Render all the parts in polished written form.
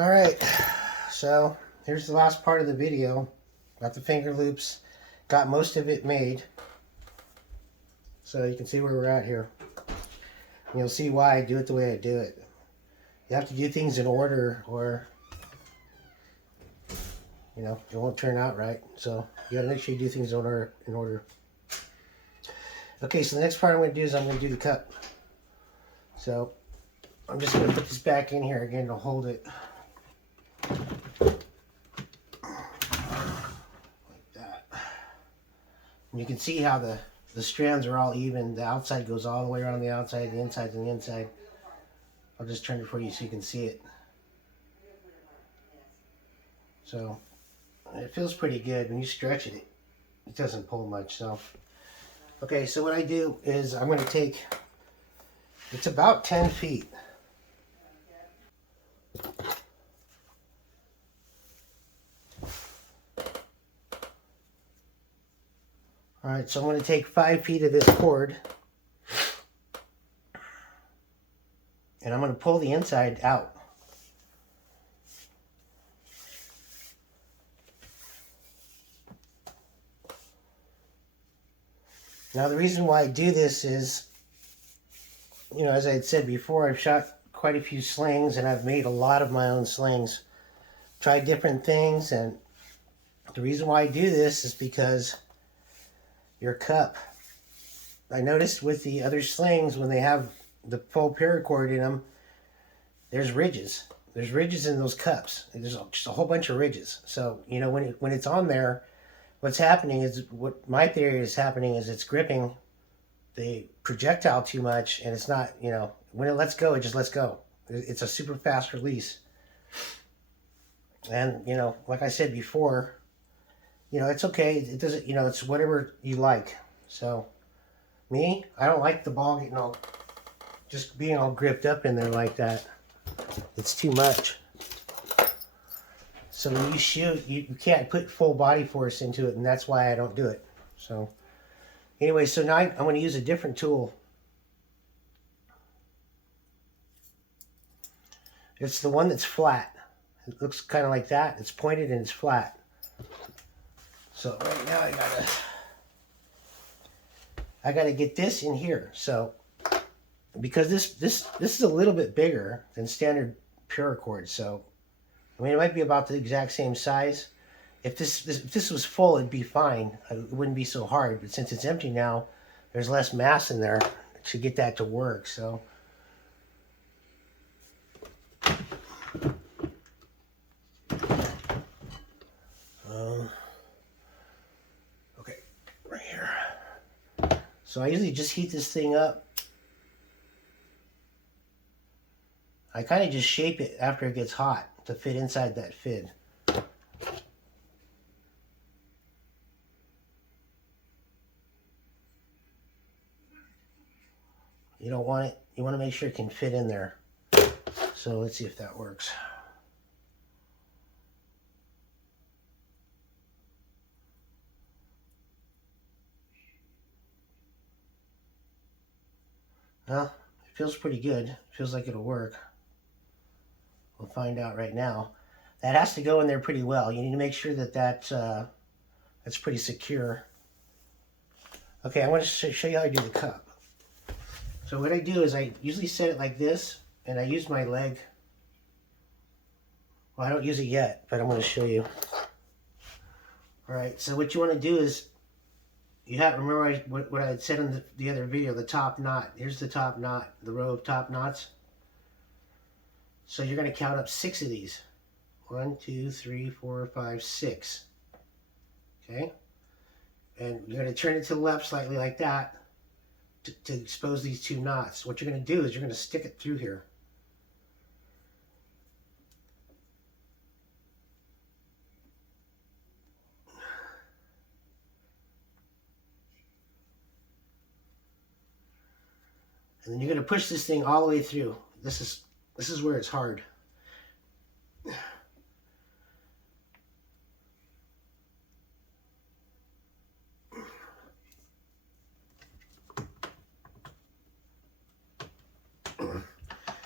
Alright, so here's the last part of the video. Got the finger loops, got most of it made. So you can see where we're at here. And you'll see why I do it the way I do it. You have to do things in order or, you know, it won't turn out right. So you gotta make sure you do things in order. Okay, so the next part I'm gonna do is I'm gonna do the cup. So I'm just gonna put this back in here again to hold it. And you can see how the strands are all even. The outside goes all the way around the outside, the inside and the inside. I'll just turn it for you so you can see it. So it feels pretty good. When you stretch it, it doesn't pull much. So okay, so what I do is I'm going to take, it's about 10 feet. All right, so I'm going to take 5 feet of this cord, and I'm going to pull the inside out. Now the reason why I do this is, you know, as I had said before, I've shot quite a few slings, and I've made a lot of my own slings. Tried different things, and the reason why I do this is because your cup, I noticed with the other slings, when they have the full paracord in them, there's ridges. There's ridges in those cups. There's just a whole bunch of ridges. So, you know, when it's on there, what's happening is, what my theory is happening is it's gripping the projectile too much, and it's not, you know, when it lets go, it just lets go. It's a super fast release. And, you know, like I said before, you know, it's okay. It doesn't, you know, it's whatever you like. So, me, I don't like the ball getting all, just being all gripped up in there like that. It's too much. So when you shoot, you can't put full body force into it, and that's why I don't do it. So, anyway, so now I'm going to use a different tool. It's the one that's flat. It looks kind of like that. It's pointed and it's flat. So right now I gotta get this in here. So because this is a little bit bigger than standard paracord. So I mean, it might be about the exact same size. If this was full, it'd be fine. It wouldn't be so hard. But since it's empty now, there's less mass in there to get that to work. So. Okay, right here. So I usually just heat this thing up. I kind of just shape it after it gets hot to fit inside that fid. You don't want it, you want to make sure it can fit in there. So let's see if that works. Well, it feels pretty good. It feels like it'll work. We'll find out right now. That has to go in there pretty well. You need to make sure that that's pretty secure. Okay, I want to show you how I do the cup. So what I do is I usually set it like this, and I use my leg. Well, I don't use it yet, but I'm going to show you. All right, so what you want to do is, you have, remember what I had said in the other video, the top knot. Here's the top knot, the row of top knots. So you're going to count up 6 of these. 1, 2, 3, 4, 5, 6. Okay? And you're going to turn it to the left slightly like that to expose these 2 knots. What you're going to do is you're going to stick it through here. And then you're going to push this thing all the way through. This is where it's hard.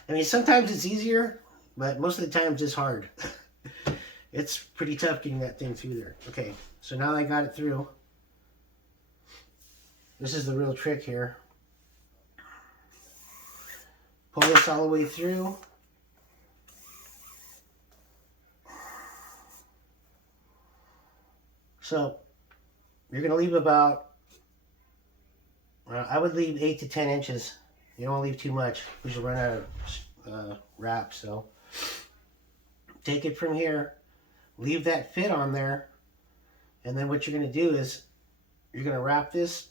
I mean, sometimes it's easier. but most of the time it's just hard. It's pretty tough getting that thing through there. Okay, so now I got it through. This is the real trick here. Pull this all the way through. So you're going to leave about, I would leave 8 to 10 inches. You don't want to leave too much because you'll run out of wrap. So take it from here, leave that fit on there, and then what you're going to do is you're going to wrap this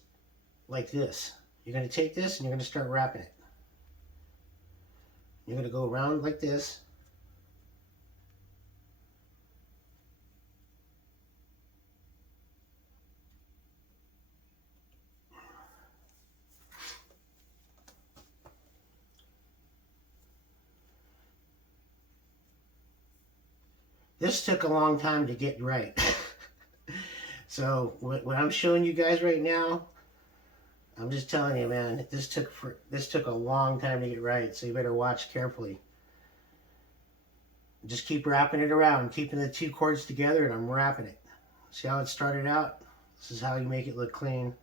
like this. You're going to take this and you're going to start wrapping it. You're going to go around like this. This took a long time to get right. So what I'm showing you guys right now, I'm just telling you, man, this took a long time to get right. So you better watch carefully. Just keep wrapping it around, keeping the two cords together, and I'm wrapping it. See how it started out? This is how you make it look clean.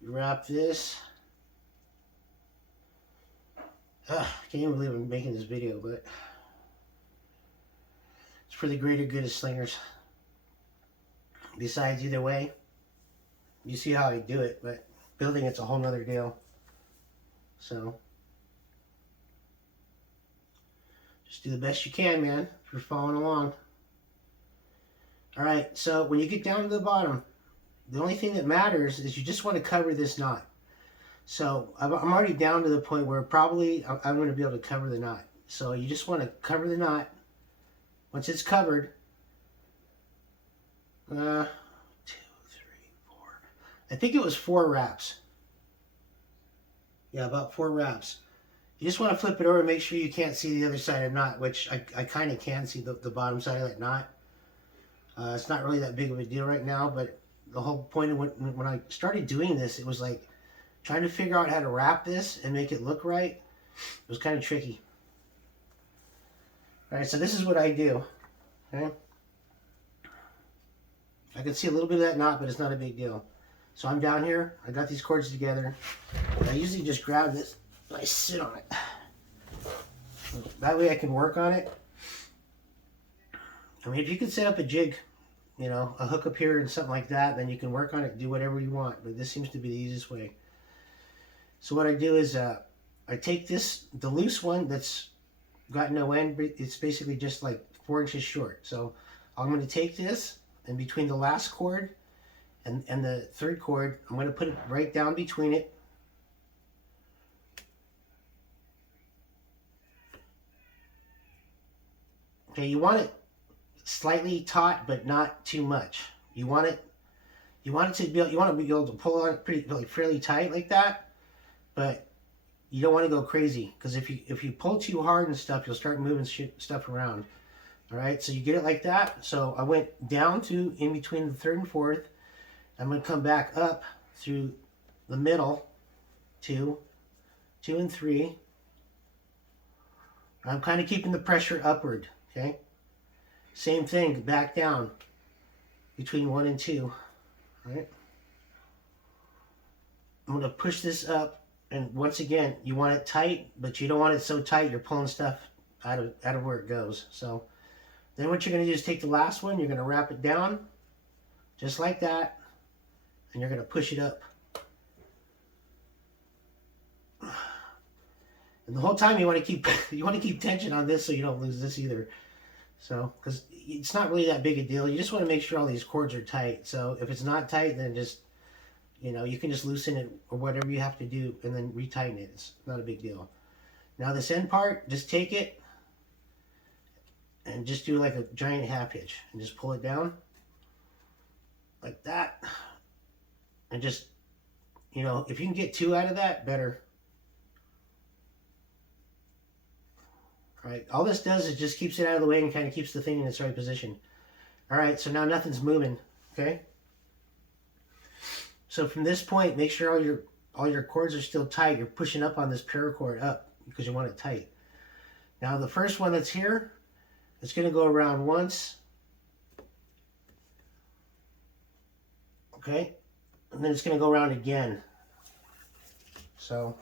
You wrap this. I can't even believe I'm making this video, but it's for the greater good of slingers. Besides, either way, you see how I do it, but building it's a whole nother deal. So just do the best you can, man, if you're following along. Alright, so when you get down to the bottom, the only thing that matters is you just want to cover this knot. So I'm already down to the point where probably I'm going to be able to cover the knot. So you just want to cover the knot. Once it's covered, 2, 3, 4. I think it was 4 wraps. Yeah, about 4 wraps. You just want to flip it over and make sure you can't see the other side of the knot, which I kind of can see the bottom side of that knot. It's not really that big of a deal right now, but the whole point of when I started doing this, it was like trying to figure out how to wrap this and make it look right. It was kind of tricky. Alright, so this is what I do. Okay? I can see a little bit of that knot, but it's not a big deal. So I'm down here, I got these cords together, and I usually just grab this and I sit on it. That way I can work on it. I mean, if you could set up a jig, you know, a hook up here and something like that, then you can work on it, do whatever you want, but this seems to be the easiest way. So what I do is I take this, the loose one that's got no end, it's basically just like 4 inches short. So I'm going to take this, and between the last cord and the third cord, I'm going to put it right down between it. Okay, you want it slightly taut, but not too much. You want it to be able to pull on it pretty like fairly tight like that, but you don't want to go crazy, because if you pull too hard and stuff, you'll start moving stuff around. All right, so you get it like that. So I went down to in between the third and fourth. I'm going to come back up through the middle, 2 and 3. I'm kind of keeping the pressure upward. Okay, same thing, back down between 1 and 2. All right, I'm going to push this up, and once again, you want it tight, but you don't want it so tight you're pulling stuff out of where it goes. So then what you're going to do is take the last one, you're going to wrap it down just like that, and you're going to push it up. And the whole time you want to keep tension on this so you don't lose this either. So, because it's not really that big a deal. You just want to make sure all these cords are tight. So if it's not tight, then just, you know, you can just loosen it or whatever you have to do and then retighten it. It's not a big deal. Now this end part, just take it and just do like a giant half hitch and just pull it down like that. And just, you know, if you can get 2 out of that, better. Alright, all this does is just keeps it out of the way and kind of keeps the thing in its right position. Alright, so now nothing's moving, okay? So from this point, make sure all your cords are still tight. You're pushing up on this paracord up. because you want it tight. Now the first one that's here, it's going to go around once. Okay, and then it's going to go around again. So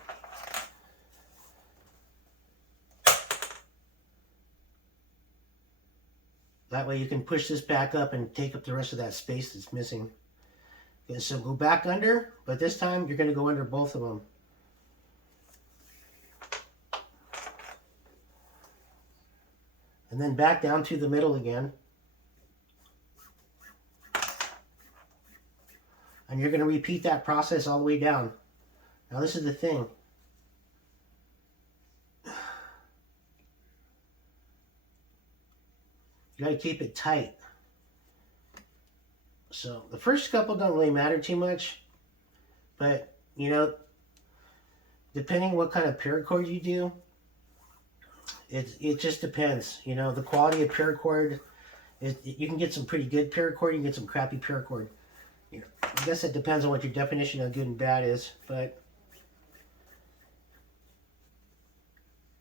that way you can push this back up and take up the rest of that space that's missing. Okay, so go back under, but this time you're going to go under both of them. And then back down to the middle again. And you're going to repeat that process all the way down. Now this is the thing. You got to keep it tight. So the first couple don't really matter too much, but you know, depending what kind of paracord you do, it just depends. You know, the quality of paracord, you can get some pretty good paracord, you can get some crappy paracord. You know, I guess it depends on what your definition of good and bad is, but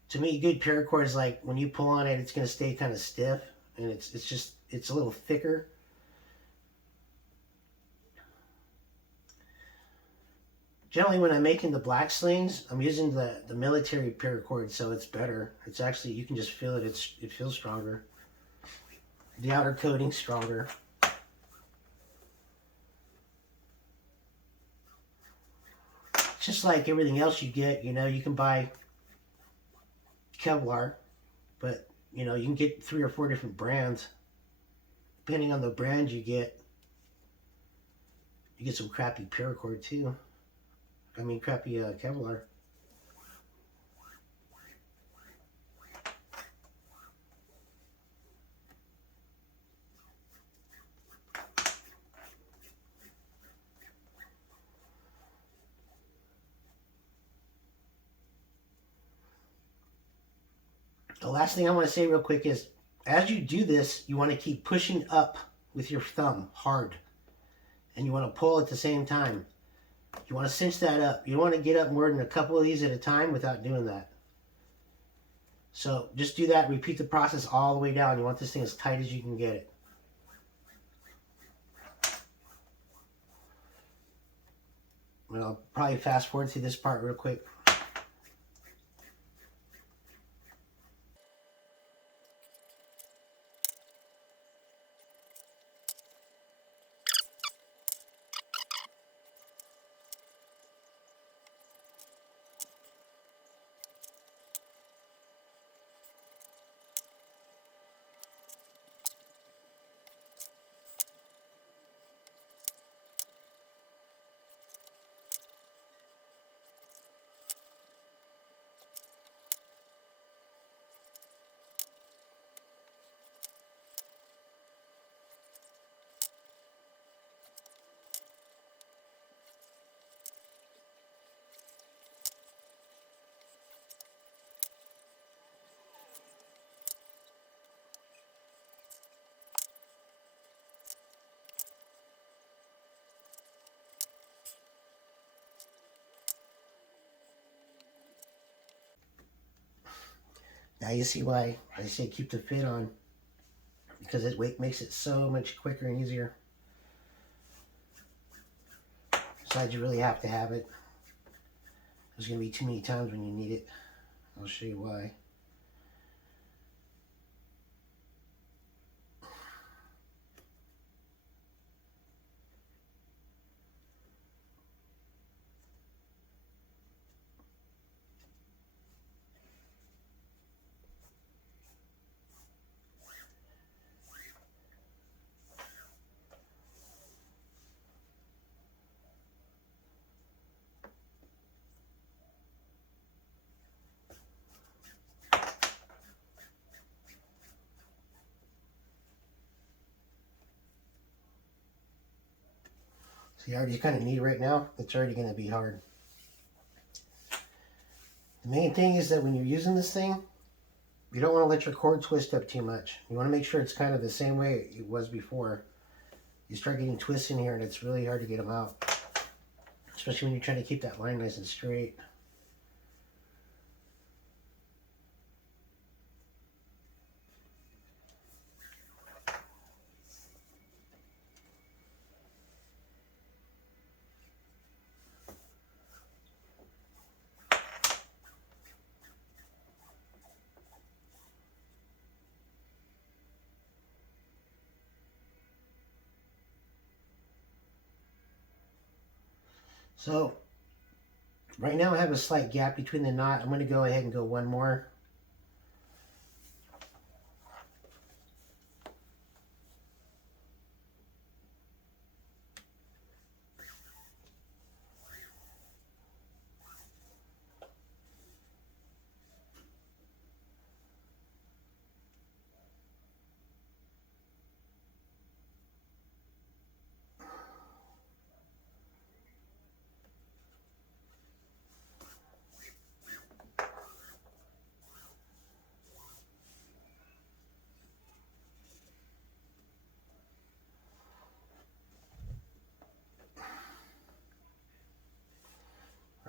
to me, good paracord is like when you pull on it, it's going to stay kind of stiff, and it's a little thicker. Generally, when I'm making the black slings, I'm using the military paracord, so it's better. It's actually, you can just feel it. It feels stronger. The outer coating's stronger. Just like everything else you get, you know, you can buy Kevlar, but you know, you can get 3 or 4 different brands. Depending on the brand you get some crappy paracord too. I mean, crappy Kevlar. The last thing I want to say real quick is, as you do this, you want to keep pushing up with your thumb hard. And you want to pull at the same time. You want to cinch that up. You don't want to get up more than a couple of these at a time without doing that. So just do that. Repeat the process all the way down. You want this thing as tight as you can get it. And I'll probably fast forward through this part real quick. Now you see why I say keep the fit on, because it makes it so much quicker and easier. Besides, you really have to have it. There's going to be too many times when you need it. I'll show you why. See, I already kind of need it right now. It's already going to be hard. The main thing is that when you're using this thing, you don't want to let your cord twist up too much. You want to make sure it's kind of the same way it was before. You start getting twists in here and it's really hard to get them out. Especially when you're trying to keep that line nice and straight. So right now I have a slight gap between the knot. I'm going to go ahead and go one more.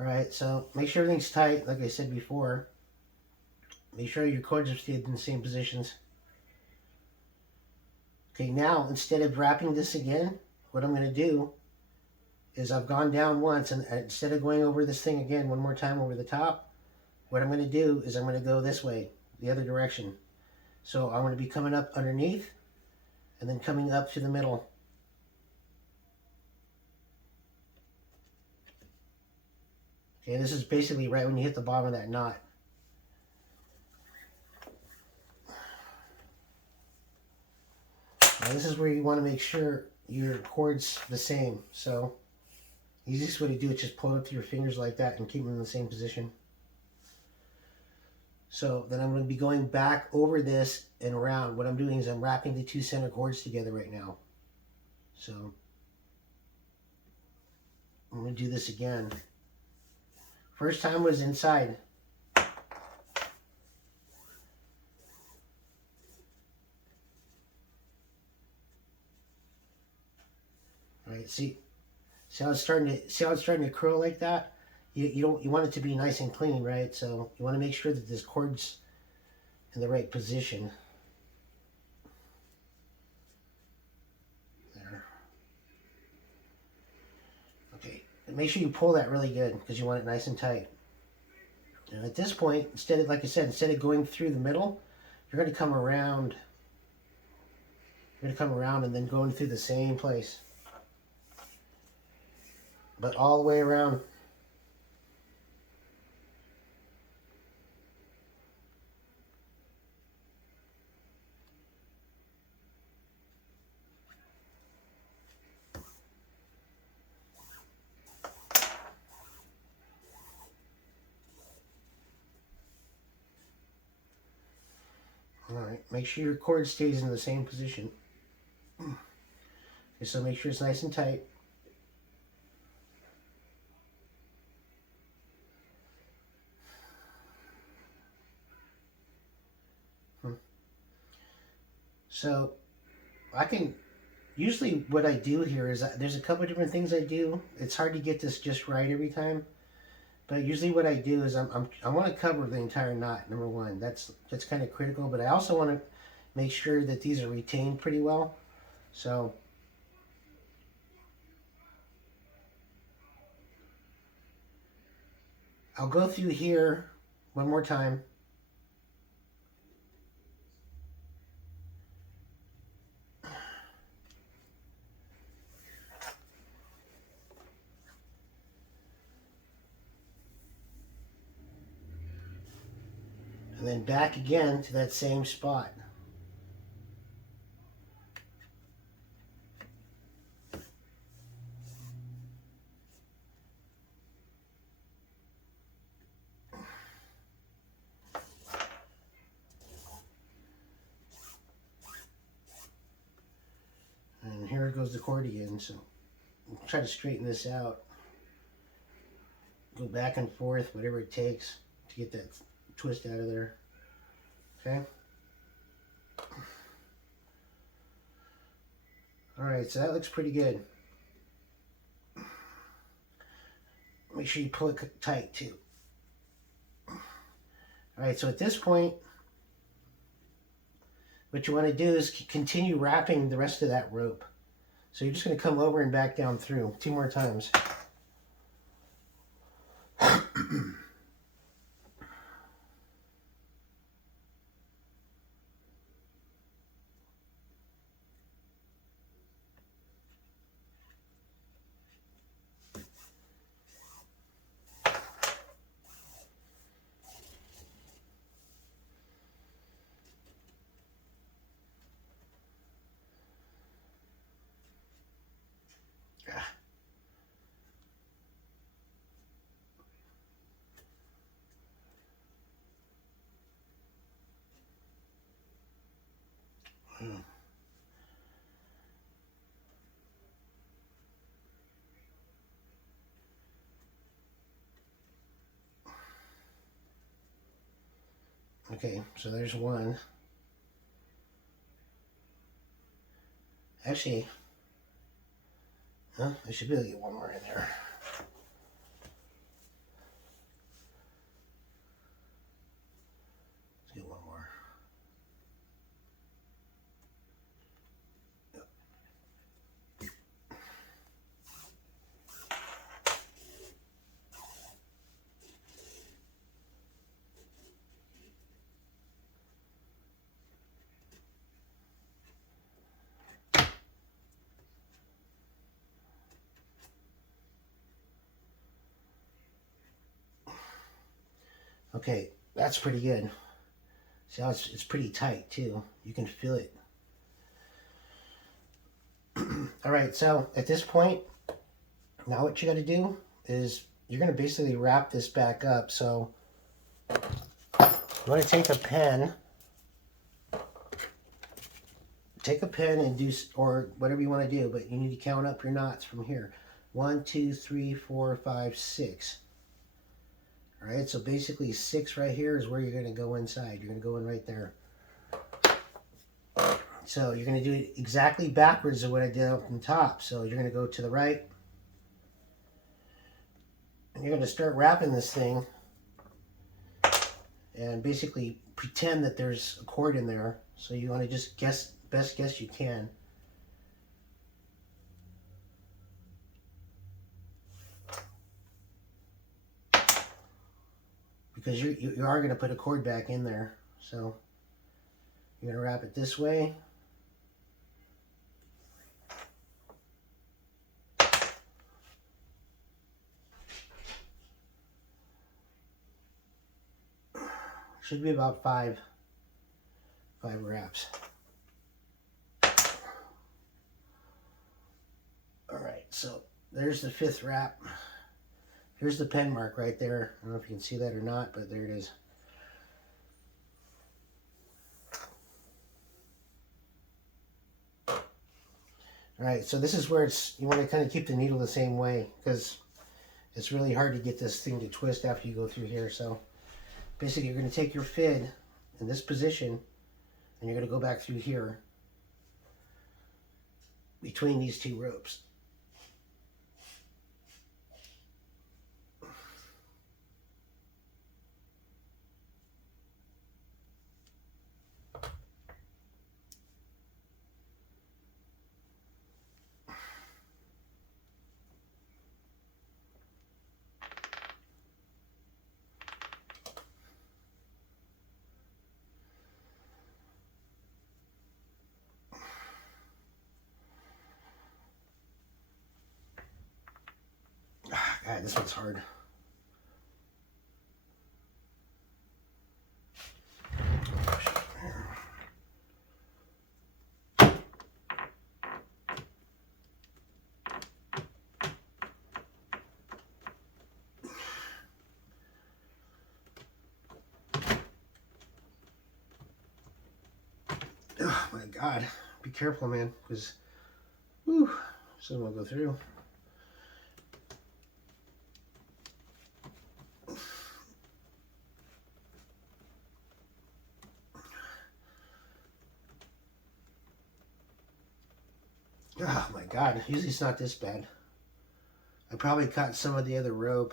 Alright, so make sure everything's tight, like I said before. Make sure your cords are stayed in the same positions. Okay, now instead of wrapping this again, what I'm going to do is I've gone down once, and instead of going over this thing again one more time over the top, what I'm going to do is I'm going to go this way, the other direction. So I'm going to be coming up underneath and then coming up to the middle. Okay, this is basically right when you hit the bottom of that knot. Now this is where you want to make sure your cord's the same. So the easiest way to do it is just pull it up to your fingers like that and keep them in the same position. So then I'm going to be going back over this and around. What I'm doing is I'm wrapping the two center cords together right now. So I'm going to do this again. First time was inside. All right, see how it's starting to curl like that? You want it to be nice and clean, right? So you want to make sure that this cord's in the right position. There. Okay, and make sure you pull that really good because you want it nice and tight. And at this point, instead of, like I said, instead of going through the middle, you're going to come around. You're going to come around and then going through the same place, but all the way around. Alright, make sure your cord stays in the same position. Okay, so make sure it's nice and tight. So I can, usually what I do here is there's a couple of different things I do. It's hard to get this just right every time. But usually what I do is I want to cover the entire knot, number one. That's kind of critical, but I also want to make sure that these are retained pretty well. So I'll go through here one more time. And then back again to that same spot. And here goes the cord again, so I'll try to straighten this out. Go back and forth, whatever it takes to get that twist out of there. Okay? Alright, so that looks pretty good. Make sure you pull it tight too. Alright, so at this point, what you want to do is continue wrapping the rest of that rope. So you're just going to come over and back down through 2 more times. Okay, so there's one. Actually, I should be able to get one more in there. Let's get one more. Okay, that's pretty good. See how it's pretty tight too. You can feel it. All right, so at this point, now what you got to do is you're going to basically wrap this back up. So you want to take a pen and do, or whatever you want to do, but you need to count up your knots from here. 1, 2, 3, 4, 5, 6. All right, so basically 6 right here is where you're going to go inside. You're going to go in right there. So you're going to do it exactly backwards of what I did up on top. So you're going to go to the right. And you're going to start wrapping this thing. And basically pretend that there's a cord in there. So you want to just guess, best guess you can. Because you are going to put a cord back in there. So you're going to wrap it this way. Should be about five wraps. All right, so there's the 5th wrap. Here's the pen mark right there. I don't know if you can see that or not, but there it is. All right, so this is where you want to kind of keep the needle the same way, because it's really hard to get this thing to twist after you go through here. So basically you're going to take your fid in this position and you're going to go back through here between these 2 ropes. God, this one's hard. Oh my God, be careful, man, because some will go through. Oh my God, usually it's not this bad. I probably cut some of the other rope.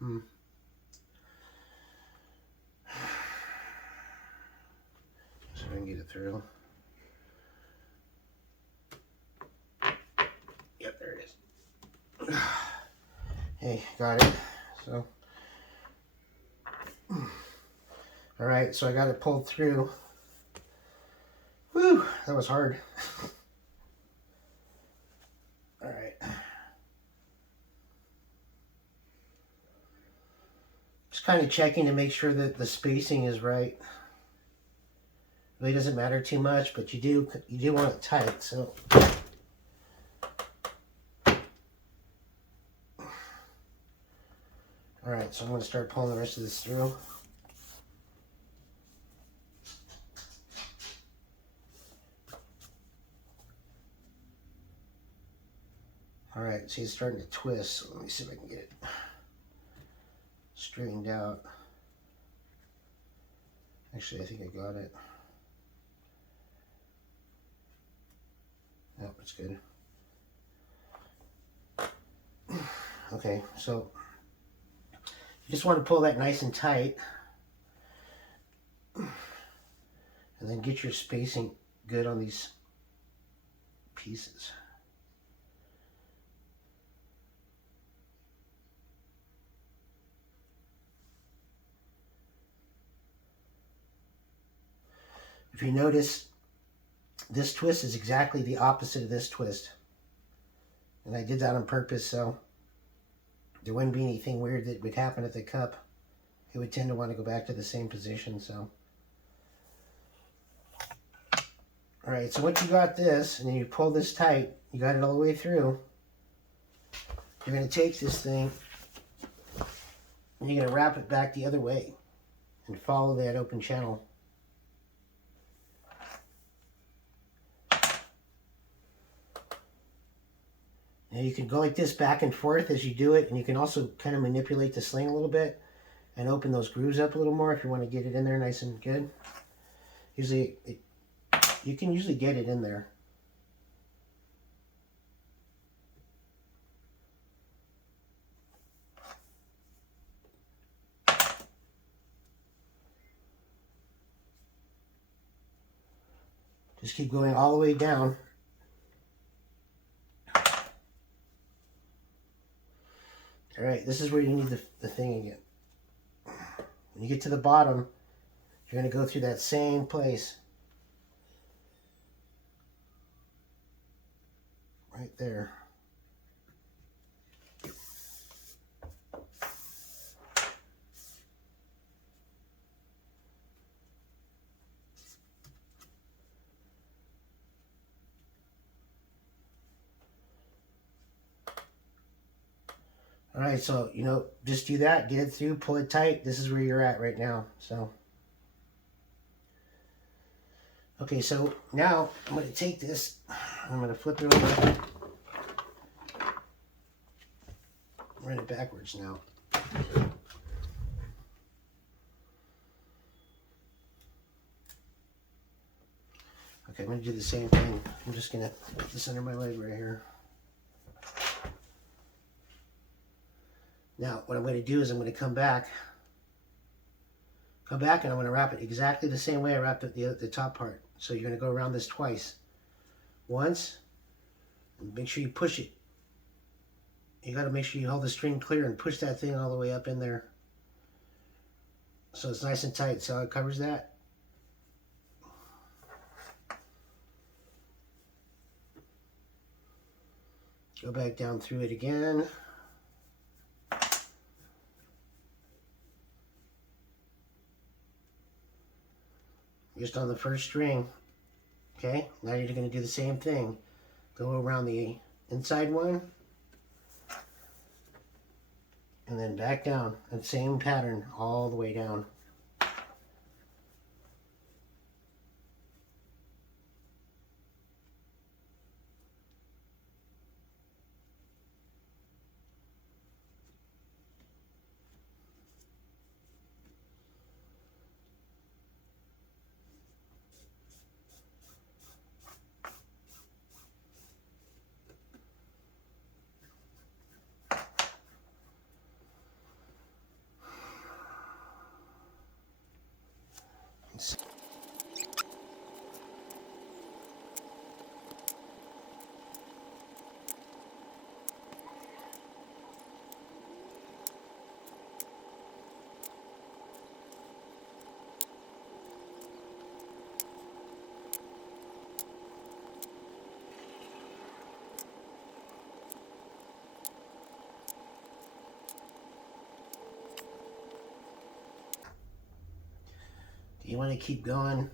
So I can get it through. Yep, there it is. Hey, got it. So, all right, so I got it pulled through. Whew, that was hard. All right. Just kind of checking to make sure that the spacing is right. Really doesn't matter too much, but you do want it tight. So Alright, so I'm going to start pulling the rest of this through. Alright, see it's starting to twist, so let me see if I can get it straightened out. Actually, I think I got it. Nope, it's good. Okay, so you just want to pull that nice and tight. And then get your spacing good on these pieces. If you notice, this twist is exactly the opposite of this twist. And I did that on purpose, so there wouldn't be anything weird that would happen at the cup. It would tend to want to go back to the same position, so. Alright, so once you got this, and then you pull this tight, you got it all the way through, you're going to take this thing, and you're going to wrap it back the other way, and follow that open channel. Now you can go like this back and forth as you do it, and you can also kind of manipulate the sling a little bit and open those grooves up a little more if you want to get it in there nice and good. Usually, you can usually get it in there. Just keep going all the way down. Alright, this is where you need the thing again. When you get to the bottom, you're going to go through that same place. Right there. Alright, so, just do that, get it through, pull it tight. This is where you're at right now, so. Okay, so now I'm going to take this, I'm going to flip it over. Run it backwards now. Okay, I'm going to do the same thing. I'm just going to put this under my leg right here. Now, what I'm going to do is I'm going to come back and I'm going to wrap it exactly the same way I wrapped it the top part. So you're going to go around this twice. Once, and make sure you push it. You got to make sure you hold the string clear and push that thing all the way up in there. So it's nice and tight. So it covers that. Go back down through it again. Just on the first string. Okay, now you're going to do the same thing. Go around the inside one. And then back down. And same pattern all the way down. You want to keep going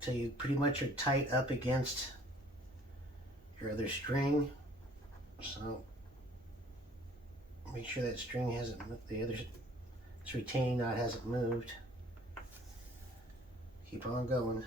till you pretty much are tight up against your other string. So Make sure that string hasn't, the other, this retaining knot hasn't moved. Keep on going.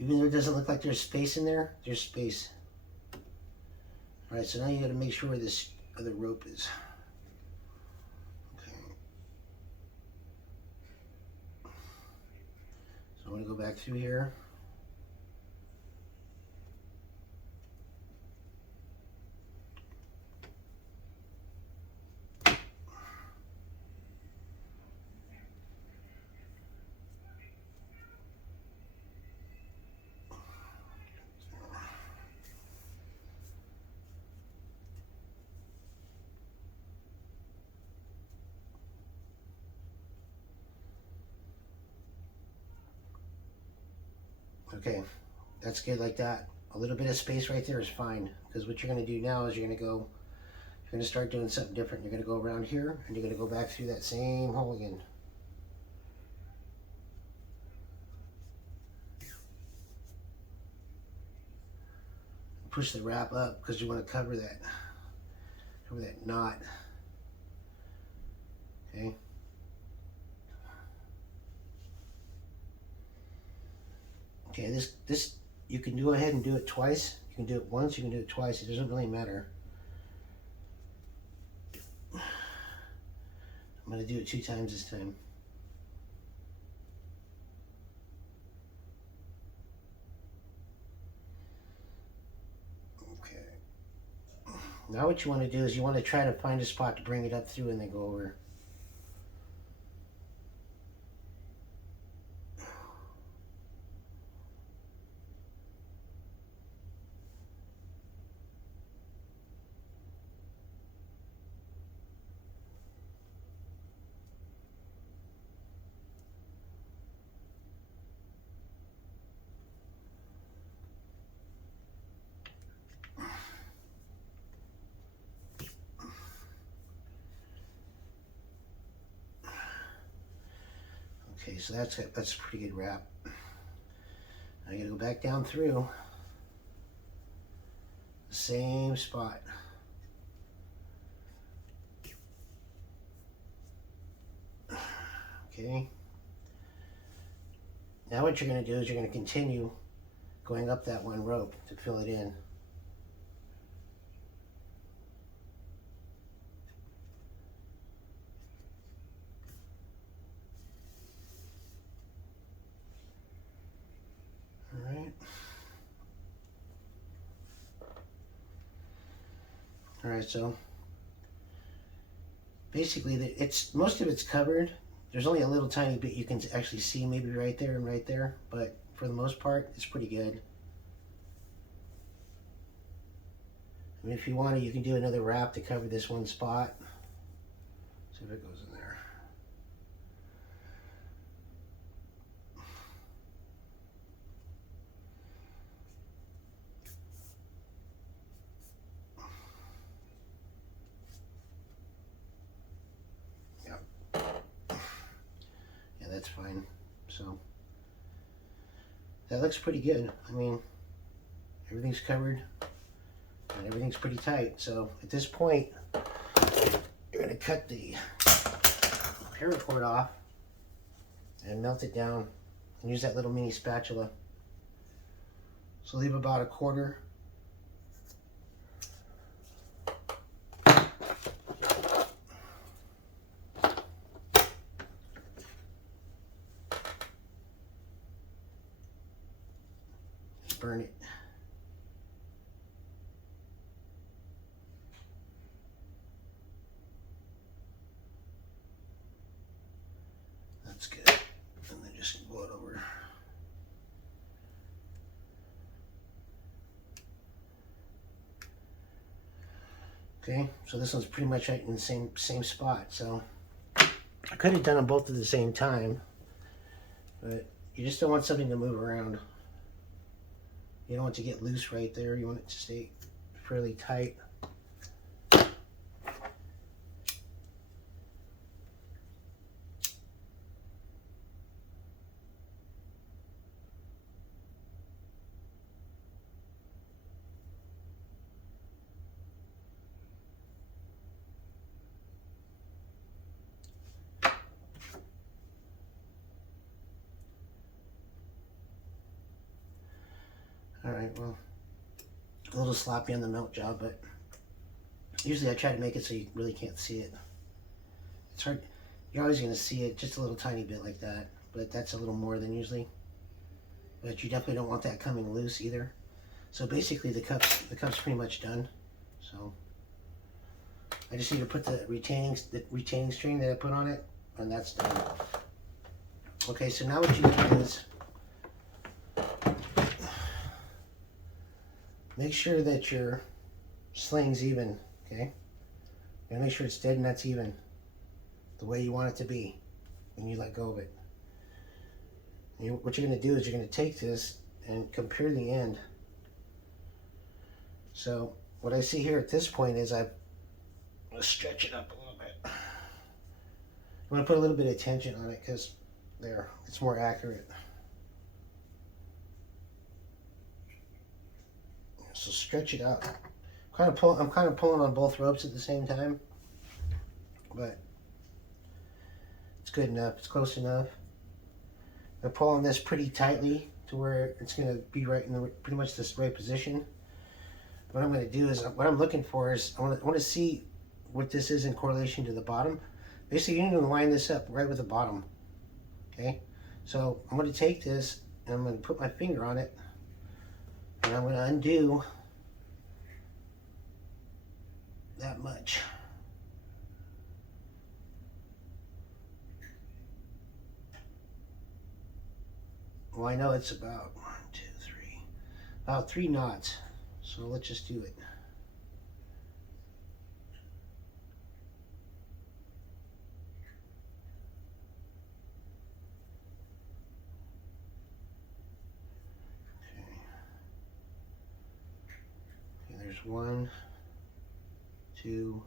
Even though it doesn't look like there's space in there, there's space. Alright, so now you gotta make sure where this other rope is. Okay. So I'm gonna go back through here. Okay, that's good like that. A little bit of space right there is fine, because what you're going to do now is you're going to start doing something different. You're going to go around here and you're going to go back through that same hole again. Push the wrap up because you want to cover that knot. Okay. Okay, this you can go ahead and do it twice. You can do it once, you can do it twice. It doesn't really matter. I'm going to do it 2 times this time. Okay. Now what you want to do is you want to try to find a spot to bring it up through and then go over. Okay, so that's a pretty good wrap. I gotta go back down through the same spot. Okay. Now what you're gonna do is you're gonna continue going up that one rope to fill it in. Alright, so basically it's most of it's covered. There's only a little tiny bit you can actually see, maybe right there and right there, but for the most part it's pretty good. I mean, if you want to, you can do another wrap to cover this one spot. See if it goes in there. That's fine. So that looks pretty good. I mean, everything's covered and everything's pretty tight. So at this point, you're going to cut the paracord off and melt it down and use that little mini spatula. So leave about 1/4. Burn it. That's good. And then just blow it over. Okay, so this one's pretty much right in the same spot. So I could have done them both at the same time, but you just don't want something to move around. You don't want it to get loose right there. You want it to stay fairly tight. All right, well, a little sloppy on the melt job, but usually I try to make it so you really can't see it. It's hard. You're always going to see it just a little tiny bit like that, but that's a little more than usually. But you definitely don't want that coming loose either. So basically the cup's pretty much done. So I just need to put the retaining string that I put on it, and that's done. Okay, so now what you do is make sure that your sling's even, okay? You gotta make sure it's dead and that's even, the way you want it to be when you let go of it. What you're gonna do is you're gonna take this and compare the end. So what I see here at this point is I'm gonna stretch it up a little bit. I'm gonna put a little bit of tension on it because there, it's more accurate. So stretch it out. I'm kind of pulling on both ropes at the same time, but it's good enough. It's close enough. I'm pulling this pretty tightly to where it's going to be right in the pretty much this right position. What I'm going to do is what I'm looking for is I want to see what this is in correlation to the bottom. Basically, you need to line this up right with the bottom. Okay, so I'm going to take this and I'm going to put my finger on it. And I'm going to undo that much. Well, I know it's about 1, 2, 3, about 3 knots. So let's just do it. Okay, there's 1, 2.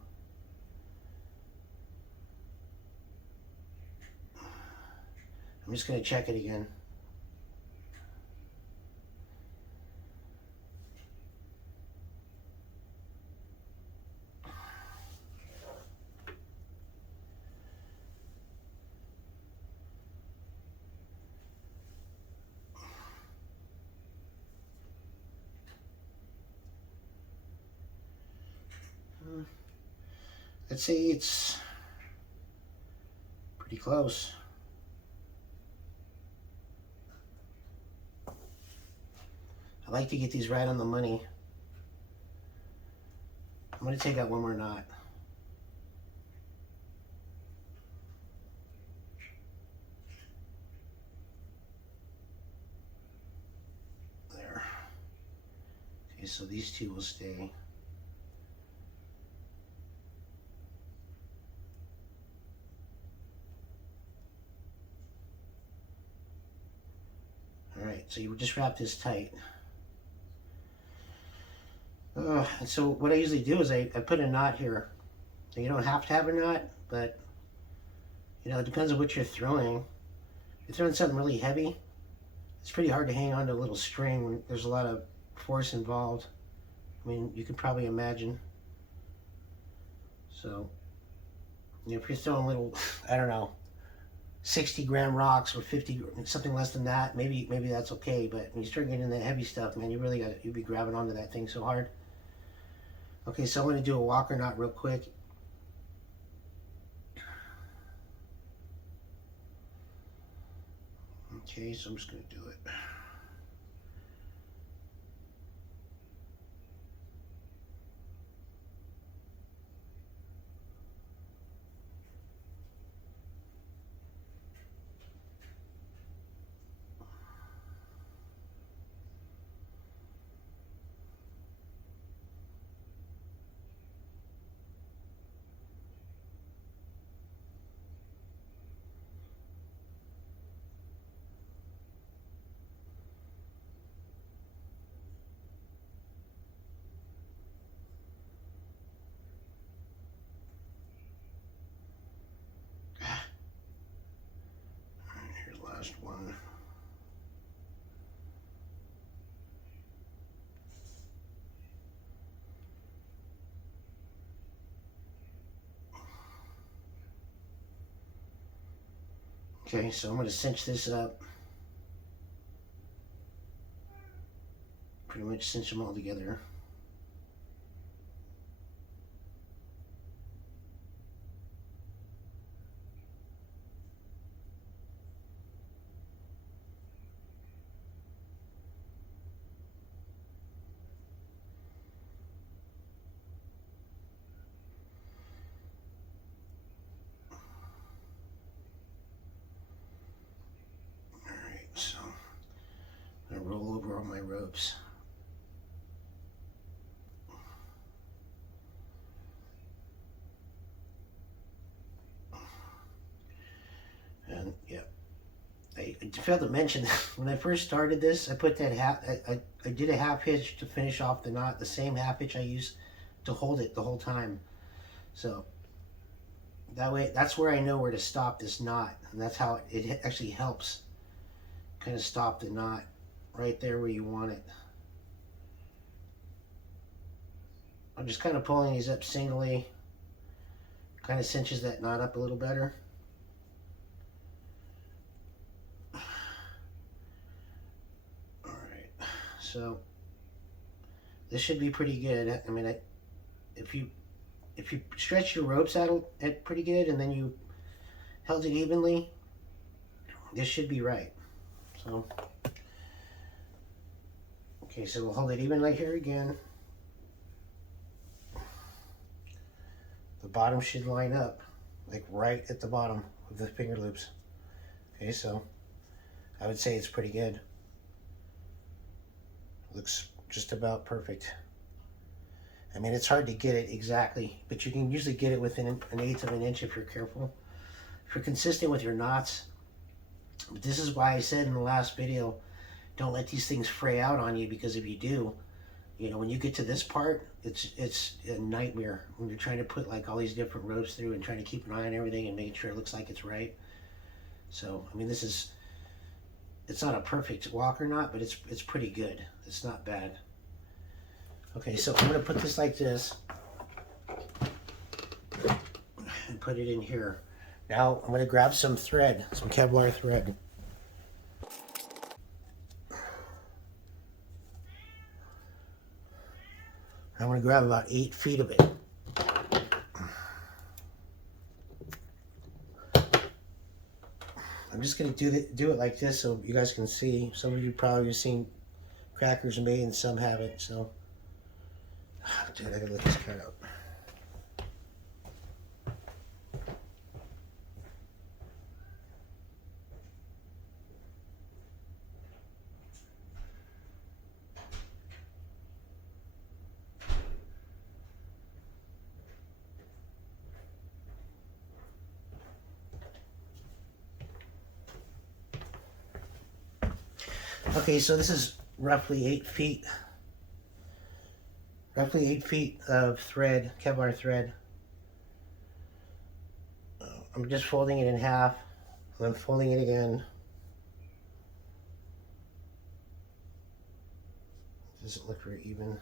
I'm just going to check it again. I'd say it's pretty close. I like to get these right on the money. I'm going to take out 1 more knot. There. Okay, so these 2 will stay. Alright, so you just wrap this tight. And so what I usually do is I put a knot here. So you don't have to have a knot, but you know, it depends on what you're throwing. If you're throwing something really heavy, it's pretty hard to hang on to a little string when there's a lot of force involved. I mean, you can probably imagine. So, you know, if you're throwing little, I don't know, 60-gram rocks or 50, something less than that, maybe that's okay. But when you start getting into that heavy stuff, man, you'll be grabbing onto that thing so hard. Okay, so I'm going to do a walker knot real quick. Okay, so I'm just going to do it. last one. Okay, so I'm going to cinch this up. Pretty much cinch them all together. Alright, so I'm going to roll over all my ropes. And yeah, I failed to mention when I first started this, I put that I did a half hitch to finish off the knot, the same half hitch I used to hold it the whole time. So that way, that's where I know where to stop this knot, and that's how it actually helps kind of stop the knot right there where you want it. I'm just kind of pulling these up singly, kind of cinches that knot up a little better. Alright, so this should be pretty good. I mean, if you stretch your ropes out at pretty good and then you held it evenly, this should be right. So, okay, so we'll hold it evenly here again. The bottom should line up, like right at the bottom of the finger loops. Okay, so I would say it's pretty good. Looks just about perfect. I mean, it's hard to get it exactly, but you can usually get it within an eighth of an inch if you're careful. If you're consistent with your knots. But this is why I said in the last video, don't let these things fray out on you, because if you do, you know, when you get to this part, it's a nightmare when you're trying to put like all these different ropes through and trying to keep an eye on everything and making sure it looks like it's right. So, I mean, it's not a perfect walker knot, but it's pretty good. It's not bad. Okay, so I'm going to put this like this and put it in here. Now I'm going to grab some thread, some Kevlar thread. I'm going to grab about 8 feet of it. I'm just going to do it like this so you guys can see. Some of you probably have seen crackers made and some haven't. So, dude, I gotta let this cut out. Okay, so this is roughly 8 feet. Roughly 8 feet of thread, Kevlar thread. I'm just folding it in half, and then folding it again. It doesn't look very even.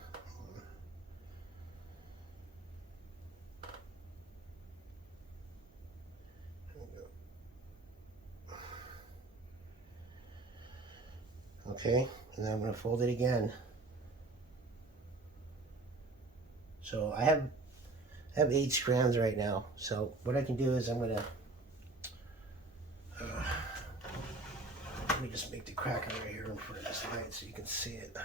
Okay, and then I'm going to fold it again. So I have 8 strands right now. So what I can do is I'm going to let me just make the cracker right here in front of this light so you can see it.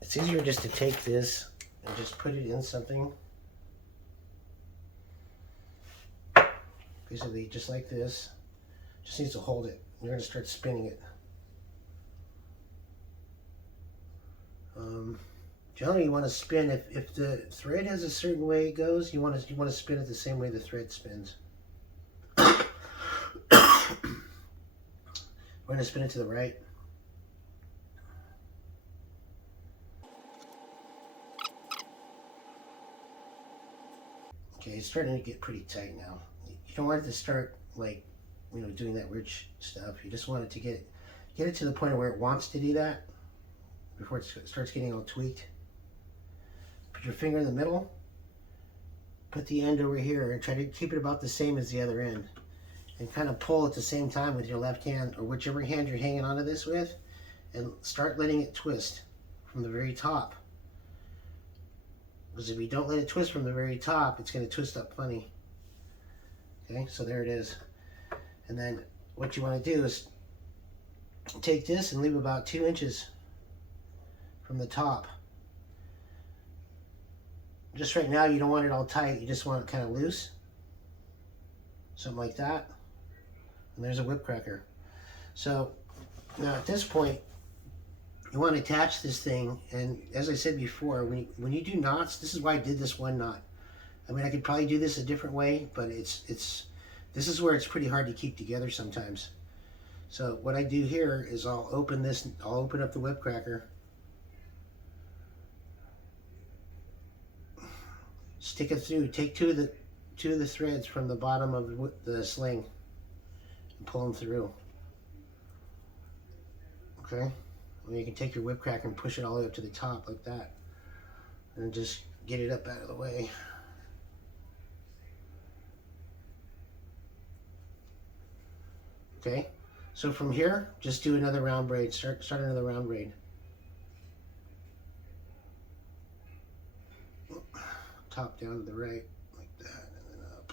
It's easier just to take this and just put it in something. Basically just like this. Just needs to hold it. You're going to start spinning it. Generally, you want to spin if the thread has a certain way it goes. You want to spin it the same way the thread spins. We're going to spin it to the right. Okay, it's starting to get pretty tight now. You don't want it to start like you know, doing that weird stuff. You just want it to get it to the point where it wants to do that before it starts getting all tweaked. Put your finger in the middle, put the end over here, and try to keep it about the same as the other end. And kind of pull at the same time with your left hand, or whichever hand you're hanging onto this with, and start letting it twist from the very top. Because if you don't let it twist from the very top, it's going to twist up funny. Okay, so there it is. And then what you want to do is take this and leave about 2 inches from the top. Just right now, you don't want it all tight. You just want it kind of loose. Something like that. And there's a whip cracker. So now at this point, you want to attach this thing. And as I said before, when you do knots, this is why I did this one knot. I mean, I could probably do this a different way, but this is where it's pretty hard to keep together sometimes. So what I do here is I'll open up the whip cracker, stick it through, take two of the threads from the bottom of the sling and pull them through. Okay, and you can take your whip cracker and push it all the way up to the top like that, and just get it up out of the way. Okay, so from here, just do another round braid. Start another round braid. Top down to the right, like that, and then up.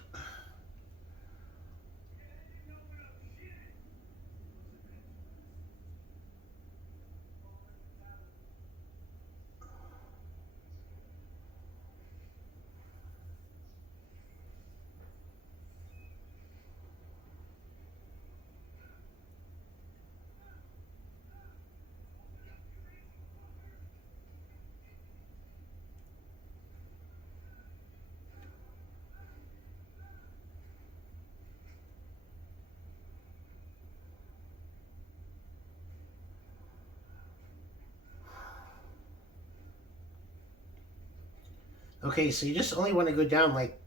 Okay, so you just only want to go down like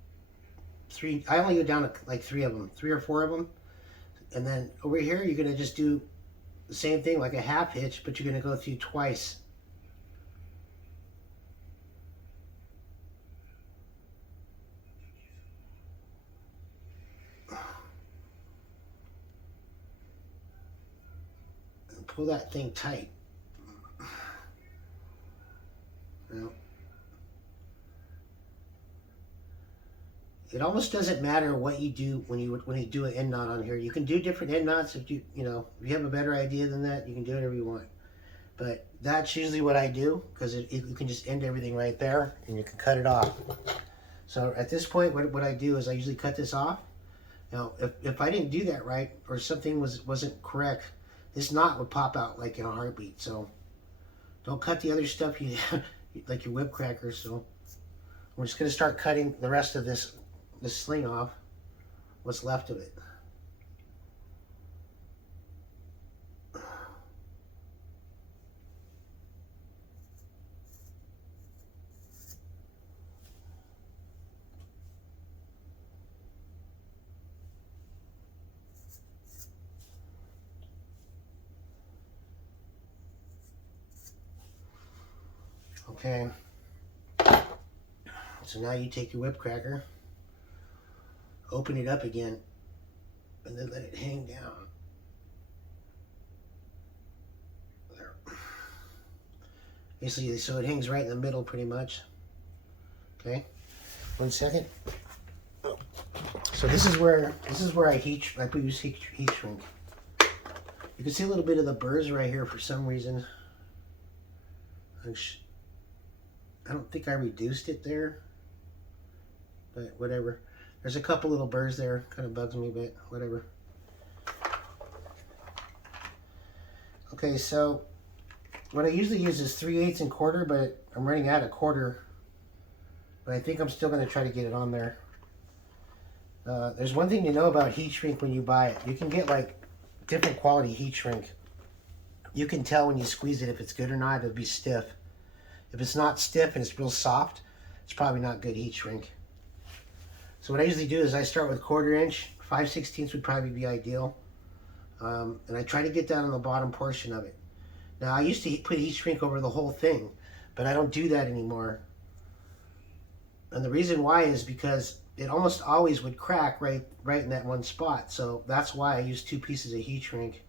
3. I only go down like 3 of them, 3 or 4 of them. And then over here, you're going to just do the same thing, like a half hitch, but you're going to go through twice. And pull that thing tight. Now, it almost doesn't matter what you do when you do an end knot on here. You can do different end knots if you have a better idea than that. You can do whatever you want, but that's usually what I do, because you can just end everything right there and you can cut it off. So at this point, what I do is I usually cut this off. Now, if I didn't do that right, or something wasn't correct, this knot would pop out like in a heartbeat. So don't cut the other stuff you like your whip crackers. So we're just going to start cutting the rest of this sling off, what's left of it. Okay, so now you take your whip cracker, open it up again, and then let it hang down. There. Basically, so it hangs right in the middle pretty much. Okay, 1 second. Oh. So this is where I use heat shrink. You can see a little bit of the burrs right here for some reason. I don't think I reduced it there, but whatever. There's a couple little burrs there, kind of bugs me, but whatever. Okay, so what I usually use is 3/8 and 1/4, but I'm running out of 1/4. But I think I'm still going to try to get it on there. There's one thing to know about heat shrink when you buy it. You can get like different quality heat shrink. You can tell when you squeeze it if it's good or not. It'll be stiff. If it's not stiff and it's real soft, it's probably not good heat shrink. So what I usually do is I start with 1/4 inch 5/16 would probably be ideal. And I try to get down on the bottom portion of it. Now, I used to put heat shrink over the whole thing, but I don't do that anymore. And the reason why is because it almost always would crack right in that one spot. So that's why I use 2 pieces of heat shrink.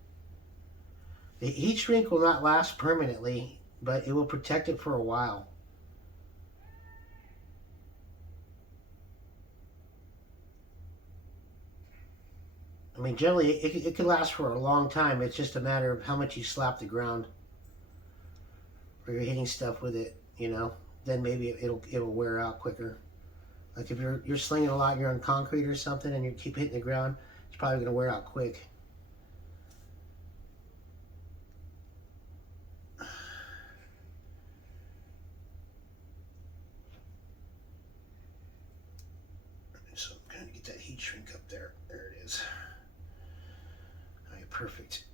The heat shrink will not last permanently, but it will protect it for a while. I mean, generally, it could last for a long time. It's just a matter of how much you slap the ground, or you're hitting stuff with it. You know, then maybe it'll wear out quicker. Like if you're slinging a lot and you're on concrete or something, and you keep hitting the ground, it's probably going to wear out quick. So I'm trying to get that heat shrink up there. There it is. All right, perfect.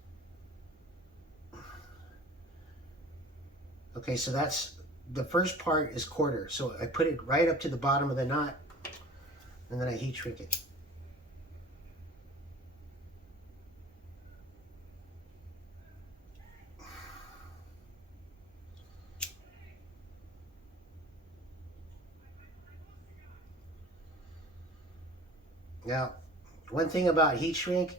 Okay, so that's the first part is quarter. So I put it right up to the bottom of the knot, and then I heat shrink it. Now, one thing about heat shrink,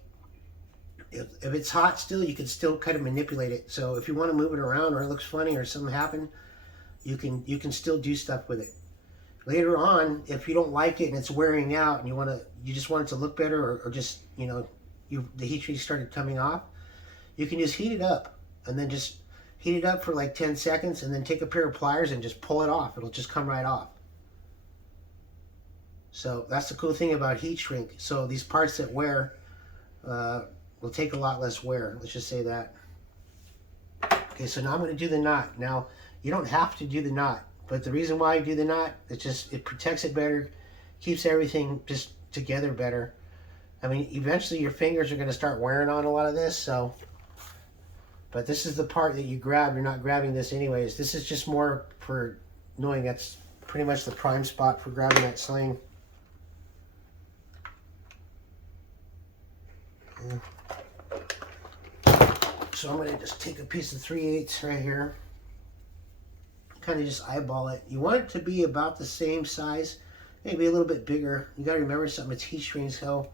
if it's hot still, you can still kind of manipulate it. So if you want to move it around, or it looks funny, or something happened, you can still do stuff with it. Later on, if you don't like it and it's wearing out, and you just want it to look better, or just the heat shrink started coming off, you can just heat it up, and then just heat it up for like 10 seconds, and then take a pair of pliers and just pull it off. It'll just come right off. So that's the cool thing about heat shrink. So these parts that wear will take a lot less wear. Let's just say that. Okay, so now I'm going to do the knot. Now, you don't have to do the knot, but the reason why I do the knot, it protects it better, keeps everything just together better. I mean, eventually your fingers are going to start wearing on a lot of this, so. But this is the part that you grab. You're not grabbing this anyways. This is just more for knowing that's pretty much the prime spot for grabbing that sling. So I'm going to just take a piece of 3/8 right here. Kind of just eyeball it. You want it to be about the same size, maybe a little bit bigger. You got to remember something, it's heat shrink, so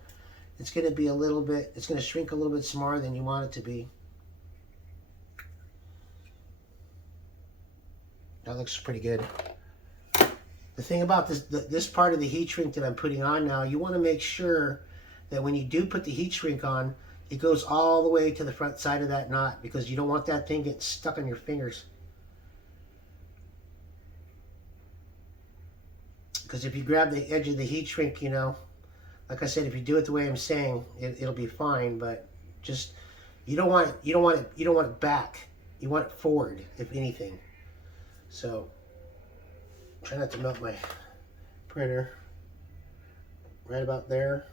it's going to be it's going to shrink a little bit smaller than you want it to be. That looks pretty good. The thing about this part of the heat shrink that I'm putting on now, you want to make sure that when you do put the heat shrink on, it goes all the way to the front side of that knot, because you don't want that thing getting stuck on your fingers. Because if you grab the edge of the heat shrink, like I said, if you do it the way I'm saying, it'll be fine. But just you don't want it back. You want it forward, if anything. So try not to melt my printer. Right about there.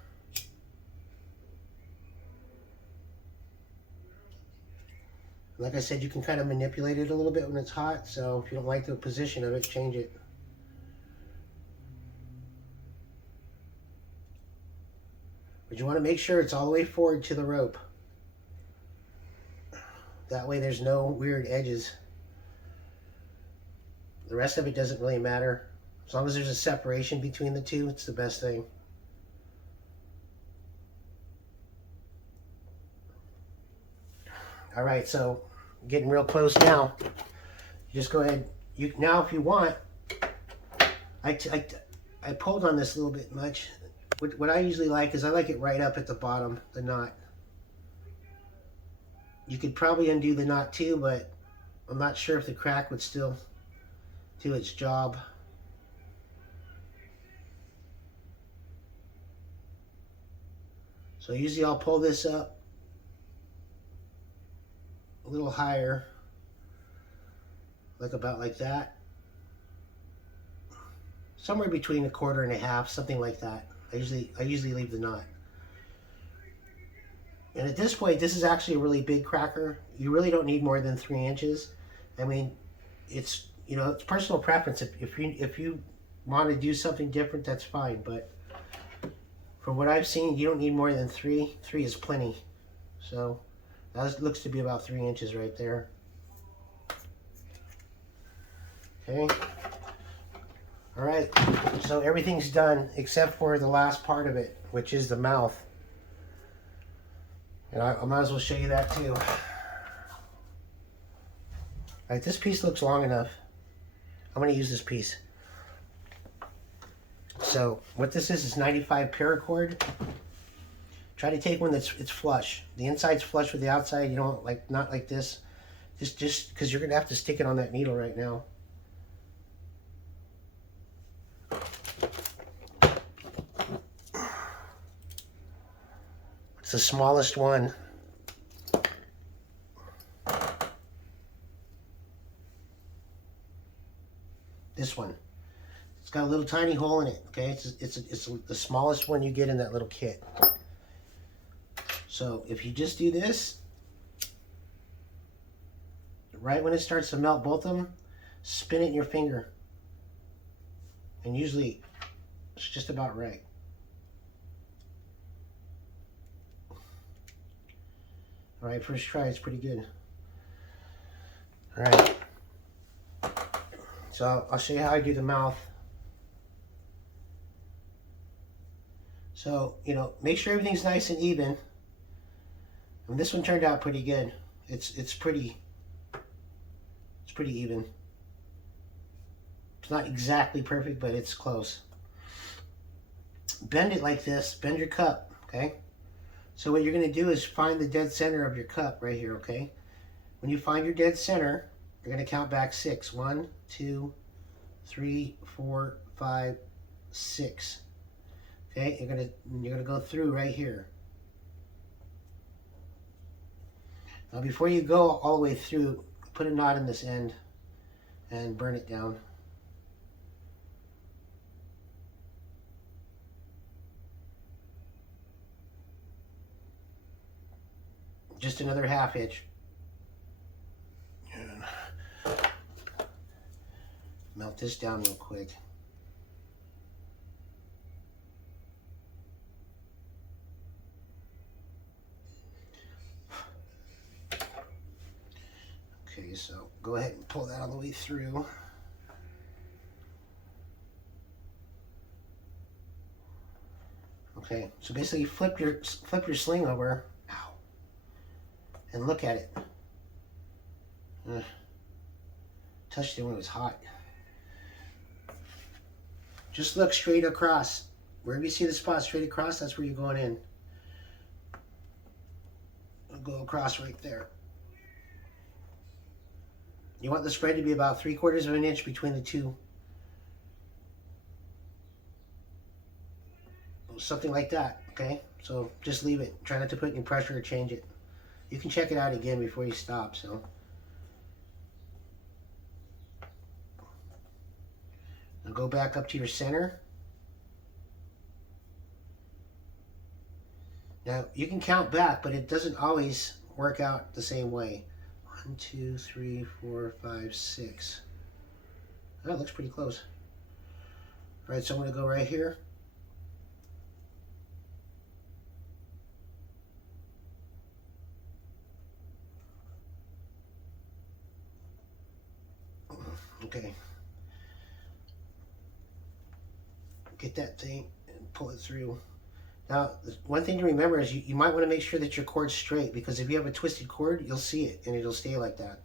Like I said, you can kind of manipulate it a little bit when it's hot, so if you don't like the position of it, change it. But you want to make sure it's all the way forward to the rope. That way there's no weird edges. The rest of it doesn't really matter. As long as there's a separation between the two, it's the best thing. All right, so getting real close now. Just go ahead. Now, if you want, I pulled on this a little bit much. What I usually like is I like it right up at the bottom, the knot. You could probably undo the knot too, but I'm not sure if the crack would still do its job. So usually I'll pull this up a little higher, about like that. Somewhere between 1/4 and 1/2, something like that. I usually leave the knot. And at this point, this is actually a really big cracker. You really don't need more than 3 inches. I mean, it's it's personal preference. If you want to do something different, that's fine. But From what I've seen, you don't need more than 3. 3 is plenty. So that looks to be about 3 inches right there. Okay. All right. So everything's done except for the last part of it, which is the mouth. And I might as well show you that too. All right, this piece looks long enough. I'm going to use this piece. So what this is 95 paracord. Try to take one that's flush. The inside's flush with the outside. You don't like, not like this. Just because you're going to have to stick it on that needle right now. It's the smallest one. This one. It's got a little tiny hole in it. Okay, it's the smallest one you get in that little kit. So if you just do this, right when it starts to melt both of them, spin it in your finger. And usually it's just about right. All right, first try, it's pretty good. All right. So I'll show you how I do the mouth. So, you know, make sure everything's nice and even. And this one turned out pretty good. It's pretty even. It's not exactly perfect, but it's close. Bend it like this. Bend your cup, okay? So what you're going to do is find the dead center of your cup right here, okay? When you find your dead center, you're going to count back 6. 1, 2, 3, 4, 5, 6. Okay, you're gonna go through right here. Now before you go all the way through, put a knot in this end and burn it down. Just another 1/2 inch. Melt this down real quick. Okay, so go ahead and pull that all the way through. Okay, so basically flip your sling over, ow, and look at it. Touched it when it was hot. Just look straight across. Wherever you see the spot straight across, that's where you're going in. It'll go across right there. You want the spread to be about 3/4 of an inch between the two. Something like that, okay? So just leave it. Try not to put any pressure or change it. You can check it out again before you stop, so. Now go back up to your center. Now you can count back, but it doesn't always work out the same way. 1, 2, 3, 4, 5, 6. Oh, it looks pretty close. All right, so I'm going to go right here. Okay. Get that thing and pull it through. Now, one thing to remember is you might want to make sure that your cord's straight, because if you have a twisted cord, you'll see it and it'll stay like that.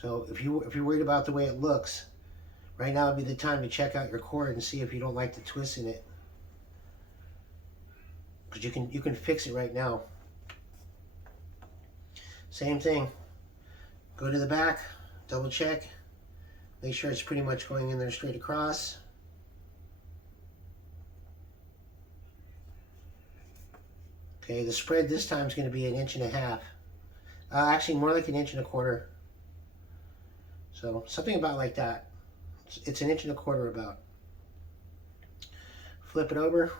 So if you're worried about the way it looks, right now would be the time to check out your cord and see if you don't like the twist in it. Because you can fix it right now. Same thing. Go to the back, double check, make sure it's pretty much going in there straight across. Okay, the spread this time is going to be 1.5 inches. Actually, more like 1.25 inches. So something about like that. It's 1.25 inches about. Flip it over.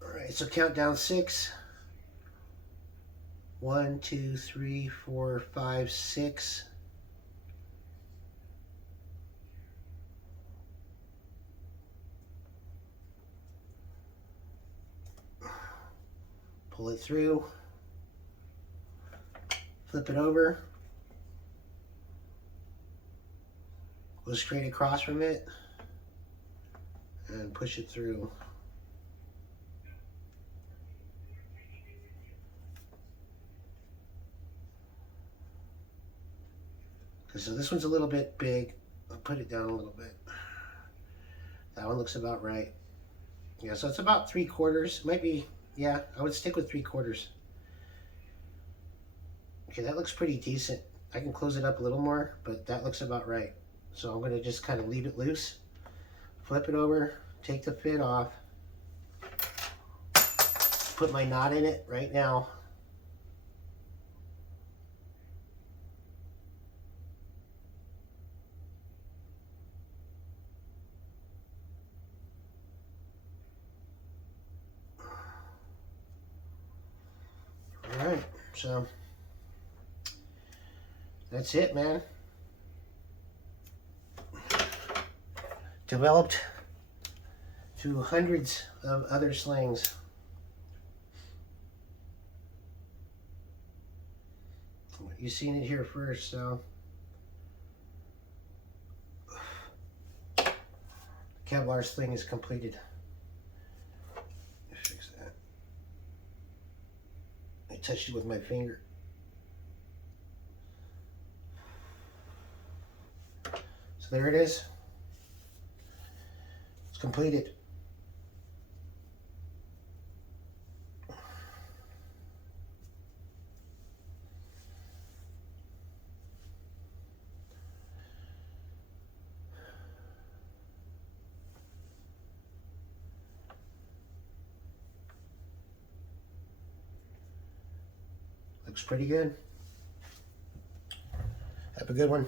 All right, so count down 6. 1, 2, 3, 4, 5, 6. Pull it through, flip it over, go straight across from it, and push it through. Okay, so this one's a little bit big. I'll put it down a little bit. That one looks about right. Yeah, so it's about 3/4. Might be, yeah, I would stick with 3/4. Okay, that looks pretty decent. I can close it up a little more, but that looks about right. So I'm gonna just kind of leave it loose, flip it over, take the fit off, put my knot in it right now. All right, so that's it, man. Developed through hundreds of other slings. You've seen it here first, so. Kevlar sling is completed. Fix that. I touched it with my finger. So there it is. It's completed. Looks pretty good. Have a good one.